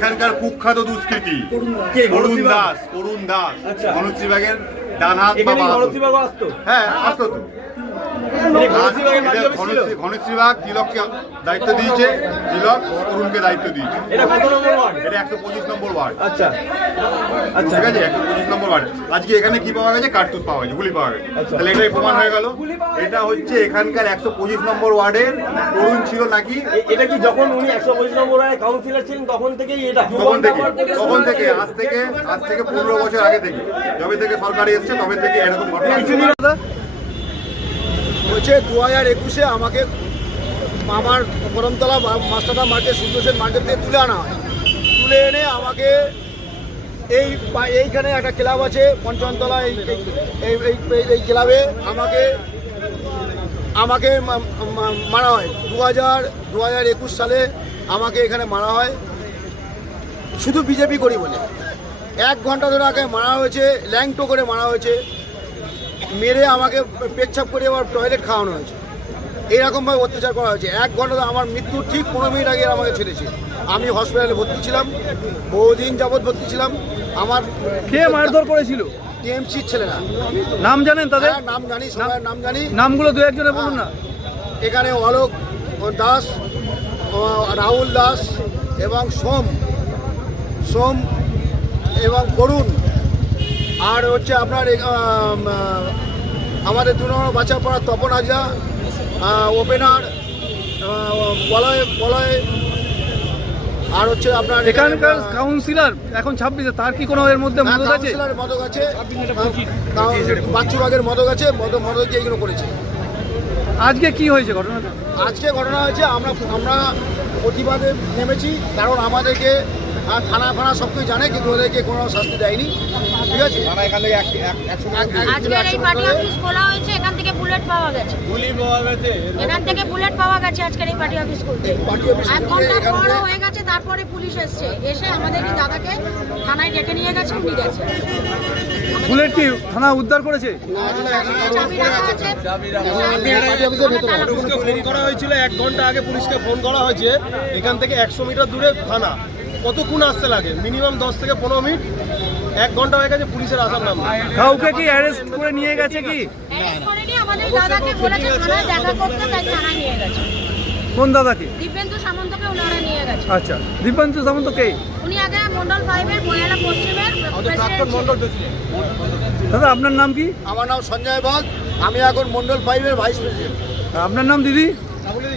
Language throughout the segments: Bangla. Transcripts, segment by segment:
এখানকার কুখ্যাত দুষ্কৃতী অরুণ দাস মনোজ বিভাগের ডান হাত বা হ্যাঁ আসতো তো ঘনশ্রী বিভাগ তিলককে দায়িত্ব দিয়েছে, তিলক অরুণকে দায়িত্ব দিয়েছে। এটা 125 নম্বর ওয়ার্ড। আচ্ছা ঠিক আছে, 125 নম্বর ওয়ার্ড। আজকে এখানে কি পাওয়া গেছে? কার্তুজ পাওয়া গেছে, গুলি পাওয়া গেছে। তাহলে এটাই প্রমাণ হয়ে গেল এটা হচ্ছে এখানকার 125 নম্বর ওয়ার্ডের অরুণ ছিল নাকি। এটা কি যখন উনি 125 নম্বর ওয়ার্ডে কাউন্সিলর ছিলেন তখন থেকেই এটা? তখন থেকে আজ থেকে 15 বছর আগে থেকে, যবে থেকে সরকারি এসছে তবে থেকে এরকম ঘটনা হচ্ছে। 2021-এ আমাকে আমার করমতলা মাস্টারদা মার্কেট সূর্যসেন মার্কেট থেকে তুলে আনা হয়। তুলে এনে আমাকে এইখানে একটা ক্লাব আছে পঞ্চমতলা, এই ক্লাবে আমাকে মারা হয়। 2021 সালে আমাকে এখানে মারা হয় শুধু বিজেপি করি বলে। 1 ঘন্টা ধরে আগে মারা হয়েছে, ল্যাংটো করে মারা হয়েছে, মেরে আমাকে পেচ্ছাপ করে আবার টয়লেট খাওয়ানো হয়েছে। এইরকমভাবে অত্যাচার করা হয়েছে। 1 ঘন্টা আমার মৃত্যুর ঠিক 15 মিনিট আগে আমাকে ছেড়েছে। আমি হসপিটালে ভর্তি ছিলাম, বহুদিন যাবৎ ভর্তি ছিলাম। আমার কে মারধর করেছিল? টিএমসির ছেলেরা। নাম জানেন তাদের? নাম জানি, সবার নাম জানি। নামগুলো দু একজনে বলুন না। এখানে অলোক দাস, রাহুল দাস এবং সোম এবং বরুণ, আর হচ্ছে আপনার আমাদের 2 নম্বর বাচ্চাপাড়া তপন হাজরা, ওপেনার পলয়, আর হচ্ছে আপনার এখানকার কাউন্সিলর এখন 26-এ, তার কি কোনো এর মধ্যে মদত আছে? মদক আছে, বাচ্চুবাগের মদক আছে, মদক এইগুলো করেছে। আজকে কি হয়েছে ঘটনাটা? আজকে ঘটনা হয়েছে আমরা প্রতিবাদে নেমেছি, কারণ আমাদেরকে থানা ফানা সব কিছু জানে, কিন্তু ওদেরকে কোনো শাস্তি দেয়নি। ঠিক আছে, আজকের এই পার্টি অফিস খোলা হয়েছে, এখান থেকে বুলেট পাওয়া গেছে, আজকের এই পার্টি অফিস খুলতে 1 ঘন্টা পর হয়ে গেছে। তারপরে পুলিশ এসছে, এসে আমাদের এই দাদাকে থানায় ডেকে নিয়ে গেছে, উনি গেছে। বুলেট কি থানা উদ্ধার করেছে? চাবি রাখা আছে। ফোন করা হয়েছিল 1 ঘন্টা আগে, পুলিশকে ফোন করা হয়েছে। এখান থেকে 100 মিটার দূরে থানা, কতক্ষণ আসতে লাগে? মিনিমাম 10 থেকে 15 মিনিট। 1 ঘন্টা হয়ে গেছে, পুলিশের আসার নাম। কাউকে কি অ্যারেস্ট করে নিয়ে গেছে কি? অ্যারেস্ট করেনি, আমাদের দাদাকে বলেছে থানায় দেখা করতে, তাই থানায় নিয়ে গেছে। কোন দাদাকে? দিব্যেন্দু সামন্তকে ওনারা নিয়ে গেছে। আচ্ছা, দিব্যেন্দু সামন্ত কে? উনি আগে মন্ডল 5-এর ময়লা পশ্চিমের প্রেসিডেন্ট। দাদা আপনার নাম কি? আমার নাম সঞ্জয় বাগ, আমি এখন মন্ডল 5-এর ভাইস প্রেসিডেন্ট। আপনার নাম দিদি? কাকুলি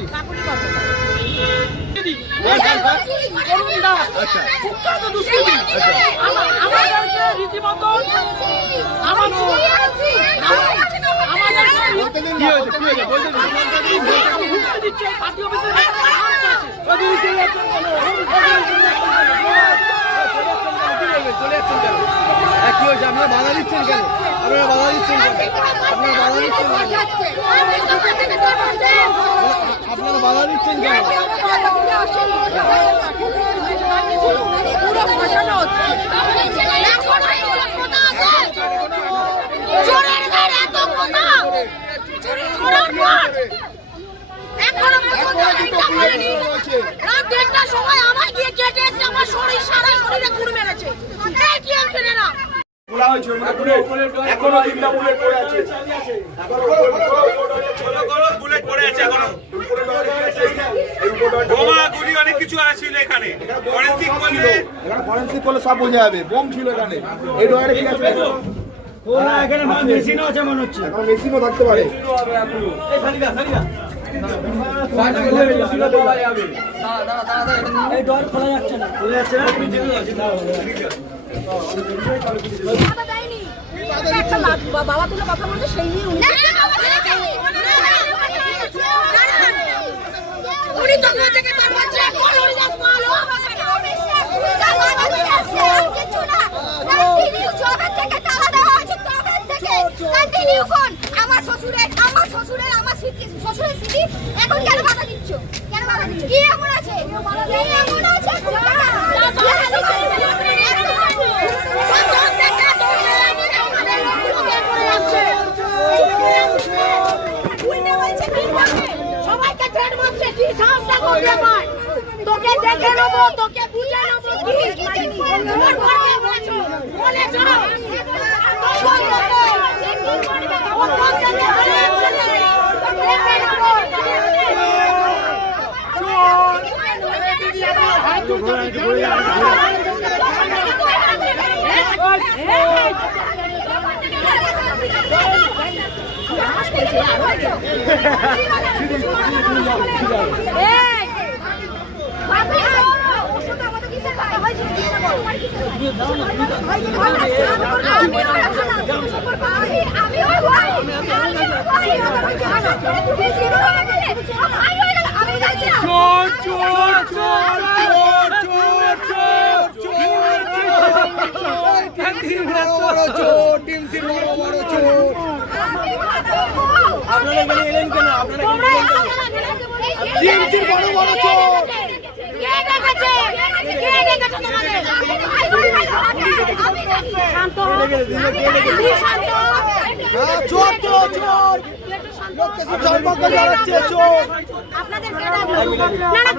আপনারা বাধা দিচ্ছেন কেন? রাত 1টার সময় আমার গিয়ে কেটে এসে আমার শরীর সারা শরীরে গুড় মেরেছে। এই কি আছে না? অনেক কিছু আছিল এখানে, ফরেনসিক করলে সব বোঝা যাবে। বোম ছিল এখানে, এই ডয়ারে কি আছে? এখানে মেশিনও আছে মনে হচ্ছে, এখন মেশিনও থাকতে পারে। এই ডোর খোলা যাচ্ছে না, বাবা তুলে কথা বলছে, সেই নিয়ে উনি আমার শ্বশুরের স্মৃতি এখন কেন বাধা দিচ্ছ? কি এমন আছে? সবাইকে ট্রেড মারছে, কি সাহসটা করতে পারে? তোকে দেখে নেবো, তোকে বুঝে নেবো।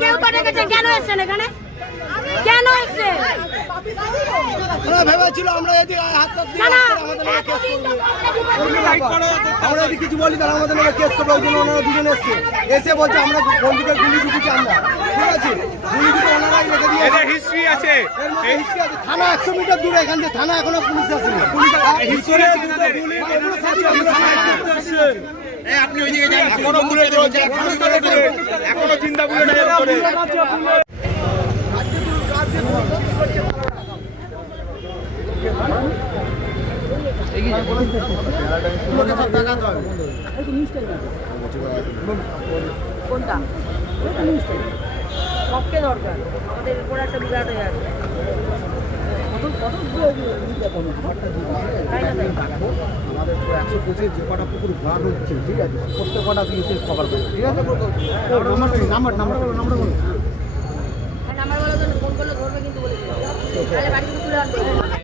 কেউ তো ডেকেছে, কেন এসছেন এখানে? কেন এসছে? ভেবেছিল আমরা এদিকে হাত আমরা যদি কিছু বলি তাহলে আমাদের নামে কেস করবে। ওই জন্য ওনারা দুজন এসছে, এসে বলছে আমরা বন্ধুকে গুলি ঢুকেছি আমরা, ঠিক আছে? গুলি ঢুকে ওনারাই রেখে দিয়ে হিস্ট্রি আছে। থানা 100 মিটার দূরে, এখান থেকে থানা এখনো পুলিশ আসেনি। আপনি ওইদিকে যান, এখনো বুলেট রয়েছে, এখনো চিন্তা বুলেট কোনটা? সবকে দরকার, আমাদের উপর একটা বিরাট হয়ে আছে। আমাদের 125 যে কটা পুকুর গান হচ্ছে, ঠিক আছে? প্রত্যেক কটা দিয়ে কভার করবে, ঠিক আছে? নাম্বার